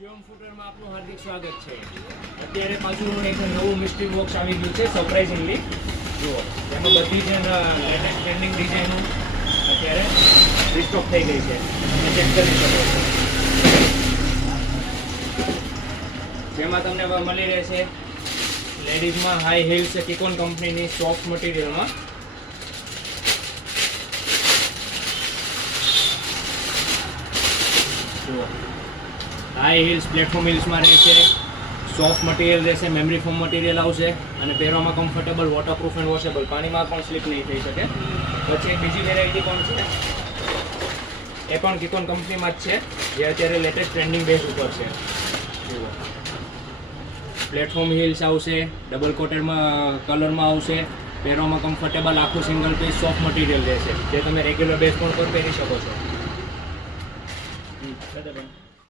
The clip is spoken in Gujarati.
શિવમ ફૂટવેરમાં આપનું હાર્દિક સ્વાગત છે. અત્યારે પાછું એક નવું મિસ્ટ્રી બોક્સ આવી ગયું છે સરપ્રાઇઝિંગલી. જુઓ, એમાં બધી જ લેટેસ્ટ ટ્રેન્ડિંગ ડિઝાઇનો અત્યારે રિસ્ટોક થઈ ગઈ છે. તમે ચેક કરી શકો છો. જેમાં તમને મળી રહેશે લેડીઝમાં હાઈ હીલ્સ કિકોન કંપનીની સોફ્ટ મટીરિયલમાં. જુઓ, હાઈ હીલ્સ પ્લેટફોર્મ હીલ્સમાં રહેશે, સોફ્ટ મટીરિયલ રહેશે, મેમરી ફોમ મટીરિયલ આવશે અને પહેરવામાં કમ્ફર્ટેબલ, વોટરપ્રૂફ એન્ડ વોશેબલ, પાણીમાં પણ સ્લીપ નહીં થઈ શકે. પછી બીજી વેરાયટી પણ છે, એ પણ કિકોન કંપનીમાં જ છે, જે અત્યારે લેટેસ્ટ ટ્રેન્ડિંગ બેઝ ઉપર છે. જુઓ, પ્લેટફોર્મ હીલ્સ આવશે, ડબલ કોટેડમાં કલરમાં આવશે, પહેરવામાં કમ્ફર્ટેબલ, આખું સિંગલ પીસ સોફ્ટ મટીરિયલ રહેશે, જે તમે રેગ્યુલર બેઝ પણ પર પહેરી શકો છો.